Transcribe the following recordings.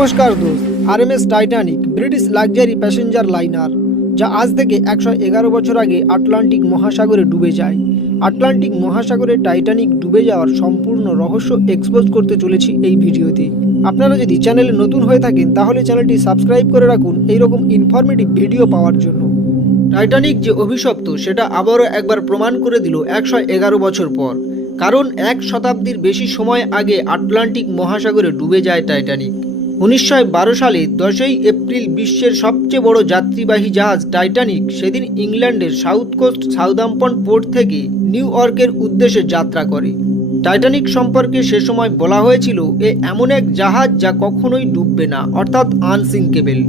নমস্কার দোস্ত। RMS Titanic British luxury passenger liner, যা আজ থেকে 111 বছর আগে আটলান্টিক মহাসাগরে ডুবে যায়। আটলান্টিক মহাসাগরে টাইটানিক ডুবে যাওয়ার সম্পূর্ণ রহস্য এক্সপোজ করতে চলেছি এই ভিডিওতে। আপনারা যদি চ্যানেলে নতুন হয়ে থাকেন তাহলে চ্যানেলটি সাবস্ক্রাইব করে রাখুন এইরকম ইনফরমেটিভ ভিডিও পাওয়ার জন্য। টাইটানিক যে অভিশপ্ত সেটা আবারও একবার প্রমাণ করে দিল 111 বছর পর। কারণ 1 শতাব্দীর বেশি সময় আগে আটলান্টিক মহাসাগরে ডুবে যায় টাইটানিক। 1912 সালে 10ই এপ্রিল বিশ্বের সবচেয়ে বড় যাত্রীবাহী জাহাজ টাইটানিক সেদিন ইংল্যান্ডের সাউথ কোস্ট সাউদাম্পটন পোর্ট থেকে নিউ ইয়র্কের উদ্দেশ্যে যাত্রা করে। টাইটানিক সম্পর্কে সে সময় বলা হয়েছিল এমন এক জাহাজ যা কখনোই ডুববে না, অর্থাৎ আনসিঙ্কেবল।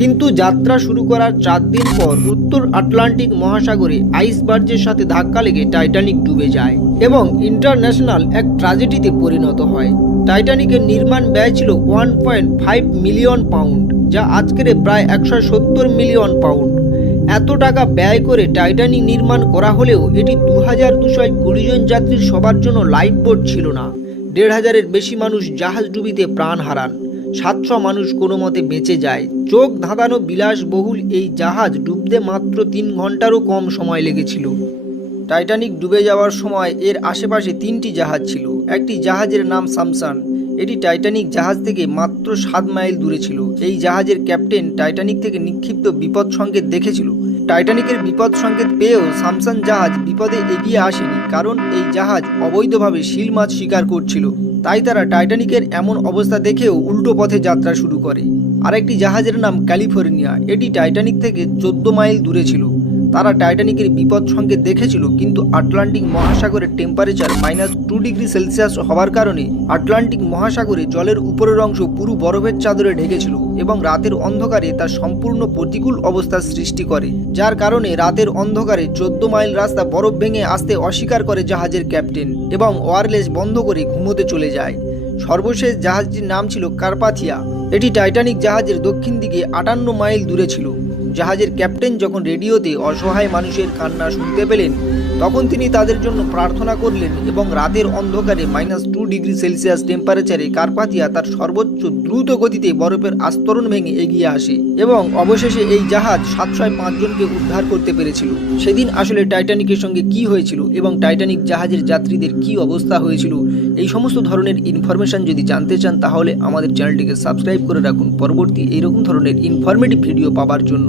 কিন্তু যাত্রা শুরু করার 4 দিন পর উত্তর আটলান্টিক মহাসাগরে আইসবার্জের সাথে ধাক্কা লেগে টাইটানিক ডুবে যায় এবং ইন্টারন্যাশনাল এক ট্র্যাজেডিতে পরিণত হয়। টাইটানিকের নির্মাণ ব্যয় ছিল 1.5 মিলিয়ন পাউন্ড, যা আজকের প্রায় 170 মিলিয়ন পাউন্ড। এত টাকা ব্যয় করে টাইটানিক নির্মাণ করা হলেও এটি 2220 জন যাত্রীর সবার জন্য লাইফ বোট ছিল না। 1,500-এর বেশি মানুষ জাহাজ ডুবিতে প্রাণ হারান। 700 মানুষ কোনো মতে বেঁচে যায়। চোখ ধাঁধানো বিলাসবহুল এই জাহাজ ডুবতে মাত্র 3 ঘন্টারও কম সময় লেগেছিল। টাইটানিক ডুবে যাওয়ার সময় এর আশেপাশে 3টি জাহাজ ছিল। একটি জাহাজের নাম সামসান, এটি টাইটানিক জাহাজ থেকে মাত্র 7 মাইল দূরে ছিল। এই জাহাজের ক্যাপ্টেন টাইটানিক থেকে নিক্ষিপ্ত বিপদ সংকেত দেখেছিল। টাইটানিকের বিপদ সংকেত পেয়েও সামসান জাহাজ বিপদে এগিয়ে আসেনি, কারণ এই জাহাজ অবৈধভাবে শিল মাছ শিকার করছিল। তাই তারা টাইটানিকের এমন অবস্থা দেখেও উল্টো পথে যাত্রা শুরু করে। আরেকটি জাহাজের নাম ক্যালিফোর্নিয়া, এটি টাইটানিক থেকে 14 মাইল দূরে ছিল। তারা টাইটানিকের বিপদ সংকেত দেখেছিল, কিন্তু আটলান্টিক মহাসাগরের টেম্পারেচার -2 ডিগ্রি সেলসিয়াস হওয়ার কারণে আটলান্টিক মহাসাগরে জলের উপরের অংশ পুরো বরফের চাদরে ঢেকেছিল এবং রাতের অন্ধকারে তা সম্পূর্ণ প্রতিকূল অবস্থার সৃষ্টি করে, যার কারণে রাতের অন্ধকারে 14 মাইল রাস্তা বরফ ভেঙে আসতে অস্বীকার করে জাহাজের ক্যাপ্টেন এবং ওয়্যারলেস বন্ধ করে ঘুমোতে চলে যায়। সর্বশেষ জাহাজটির নাম ছিল কার্পাথিয়া। এটি টাইটানিক জাহাজের দক্ষিণ দিকে 58 মাইল দূরে ছিল। জাহাজের ক্যাপ্টেন যখন রেডিওতে অসহায় মানুষের কান্না শুনতে পেলেন, তখন তিনি তাদের জন্য প্রার্থনা করলেন এবং রাতের অন্ধকারে -2 ডিগ্রি সেলসিয়াস টেম্পারেচারে কার্পাথিয়া তার সর্বোচ্চ দ্রুত গতিতে বরফের আস্তরণ ভেঙে এগিয়ে আসে এবং অবশেষে এই জাহাজ 705 জনকে উদ্ধার করতে পেরেছিল। সেদিন আসলে টাইটানিকের সঙ্গে কি হয়েছিল এবং টাইটানিক জাহাজের যাত্রীদের কি অবস্থা হয়েছিল, এই সমস্ত ধরনের ইনফরমেশন যদি জানতে চান তাহলে আমাদের চ্যানেলটিকে সাবস্ক্রাইব করে রাখুন পরবর্তী এইরকম ধরনের ইনফরমেটিভ ভিডিও পাওয়ার জন্য।